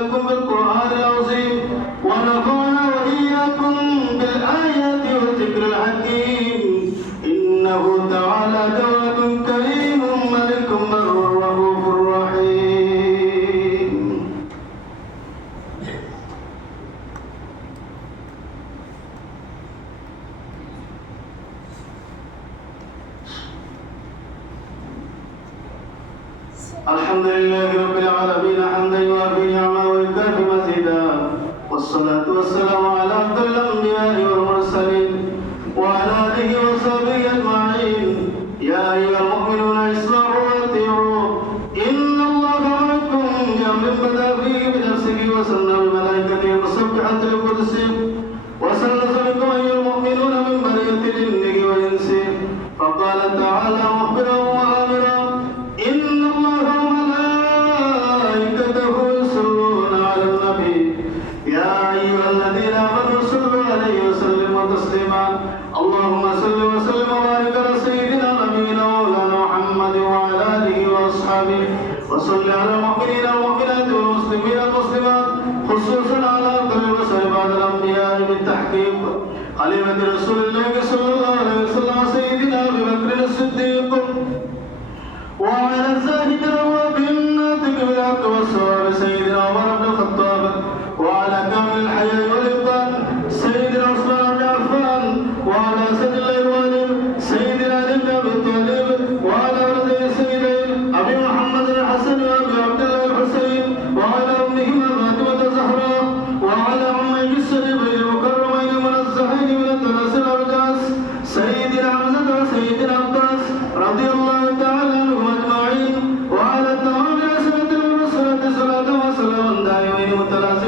لكم بالقرآن العظيم ونفعنا وإياكم بالآيات والذكر الحكيم إنه تعالى جواد كريم ملك بر رؤوف رحيم. الحمد لله رب العالمين حمدا يوافي نعمه ويكافئ مزيدا والصلاة والسلام على أفضل الأنبياء والمرسلين وعلى آله وصحبه أجمعين. يا أيها المؤمنون اسمعوا وأطيعوا إن الله معكم بأمر بدأ فيه بنفسه وسنى بملائكته المسبحة القدسه وسلس بكم أيها المؤمنون من برية جنه وإنسه فقال تعالى مخبرا وآمرا إن الله وملائكته يصلون على النبي يا أيها الذين آمنوا صلوا عليه وسلموا تسليما. اللهم صل وسلم وبارك على سيدنا نبينا مولانا محمد وعلى آله وأصحابه وصل على المؤمنين والمؤمنات والمسلمين والمسلمات خصوصا على أفضل البشر بعد الأنبياء بالتحقيق خليفة رسول الله صلى الله عليه وسلم سيدنا أبي بكر الصديق وعلى الزاهد الأواب الناطق بالحق والصواب سيدنا عمر بن الخطاب وعلى كامل الحياء والإبطال سيدنا عثمان بن عفان وعلى أسد الله الوالد سيدنا علي بن أبي طالب وعلى ولدي سيدين أبي محمد الحسن وأبي عبد الله الحسين وعلى أمهما فاطمة الزهراء وعلى أمي الشريفين المكرمين المنزهين من الدنس الأرجاس سيدنا حمزة وسيدنا عباس رضي الله تعالى عنهم أجمعين وعلى تمام الأسرة والنصرة صلاة وسلام دائمين متلازمين